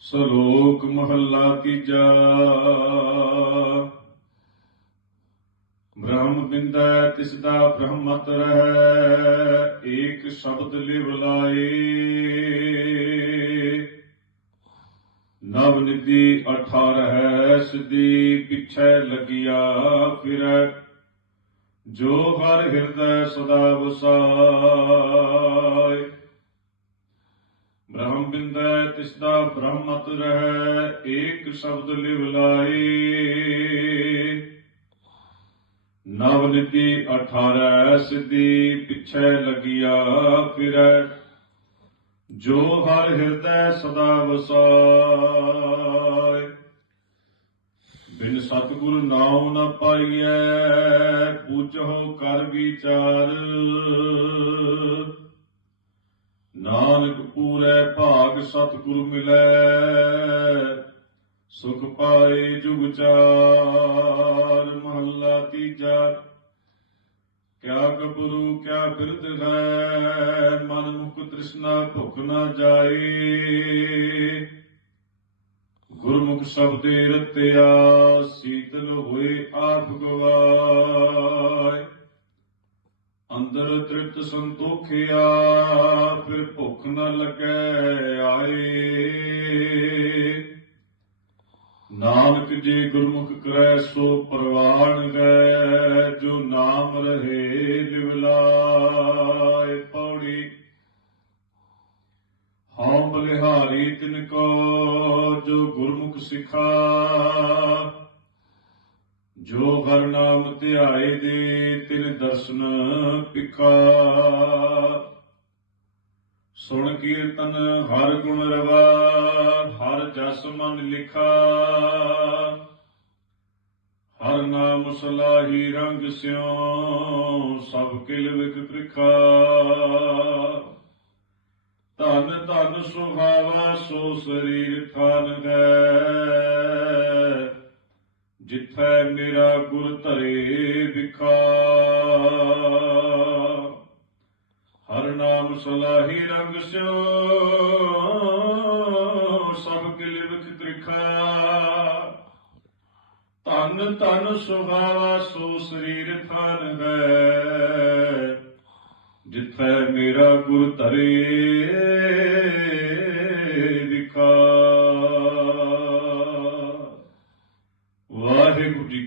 ਸ਼ਲੋਕ ਮਹੱਲਾ ਤੀਜਾ। ਬ੍ਰਹਮ ਬਿੰਦੈ ਤਿਸ ਦਾ ਬ੍ਰਹਮਤ ਰਹਿ, ਏਕ ਸ਼ਬਦ ਲਿਵ ਲਾਏ। ਨਵ ਨਿਧੀ ਅਠਾਰਹਿ, ਸਿਧੀ ਪਿਛੈ ਲਗਿਆ ਫਿਰੈ। ਜੋ ਹਰ ਹਿਰਦੈ ਸਦਾ ਵਸਾਏ। ਬ੍ਰਹਮ ਤਿਸ ਦਾ ਬ੍ਰਹਮਤ ਰਹਿ, ਏਕ ਸ਼ਬਦ ਲਿਵ ਲਾਏ ਨਵ ਨਿਧੀ ਅਠਾਰਹਿ ਸਿਧੀ, ਪਿਛੈ ਲਗਿਆ ਫਿਰੈ। ਜੋ ਹਰ ਹਿਰਦੈ ਸਦਾ ਵਸਾਏ। ਬਿਨ ਸਤਿਗੁਰ ਨਾਮ ਨ ਪਾਈਐ, ਪੂਜਹੁ ਕਰ ਵਿਚਾਰ। ਭਾਗ ਮਿਲੈ, ਸੁਖ ਪਾਏ ਜੁਗ ਚਾਰ, ਮਹੱਲਾ ਤੀਜਾ। ਕਿਆ ਕਬਰੂ ਕਿਆ ਬਿਰਦ ਹੈ, ਮਨ ਮੁਖ ਤ੍ਰਿਸ਼ਨਾ ਭੁਖ ਨਾ ਜਾਏ। ਗੁਰਮੁਖ ਸ਼ਬਦੇ ਰਤਿਆ, ਸੀਤਲ ਹੋਏ ਆਪ ਗਵਾਏ। ਅੰਦਰ ਸੰਤੋਖਿਆ, ਫਿਰ ਭੁੱਖ ਨ ਲੱਗੈ ਆਏ। ਨਾਨਕ ਜੀ ਗੁਰਮੁਖ ਕਰੈ, ਸੋ ਪ੍ਰਵਾਣ ਗੈ। ਜੋ ਨਾਮ ਰਹੇ ਲਿਵਲਾਏ ਪੌੜੀ। ਹਉ ਬਲਿਹਾਰੀ ਤਿਨ ਕੋ, ਜੋ ਗੁਰਮੁਖ ਸਿਖਾ ਜੋ ਹਰ ਨਾਮ ਧਿਆਏ ਦੇ ਤਿਨ ਦਰਸ਼ਨ ਪਿਖਾ ਸੁਣ ਕੀਰਤਨ ਹਰ ਗੁਣ ਰਵਾ, ਹਰ ਜਸ ਮਨ ਲਿਖਾ। ਹਰ ਨਾਮ ਸਲਾਹੀ ਰੰਗ ਸਿਉ, ਸਭ ਕਿਲ ਵਿਖ ਪ੍ਰਿਖਾ ਧਨ ਧਨ ਸੁਹਾਵਾ ਸੋ ਸਰੀਰ ਖਾਨ ਗੈ। ਜਿੱਥੈ ਮੇਰਾ ਗੁਰ ਧਰੇ ਵਿਖਾ। ਹਰ ਨਾਮ ਸਲਾਹੀ ਰੰਗ ਸਿਓ, ਸਭ ਕਿਲੇ ਵਿੱਚ ਤ੍ਰਿਖਾ। ਤਨ ਤਨ ਸੁਹਾਵਾ ਸੋ ਸਰੀਰ ਥਨ ਗੈ ਜਿੱਥੈ ਮੇਰਾ ਗੁਰ ਧਰੇ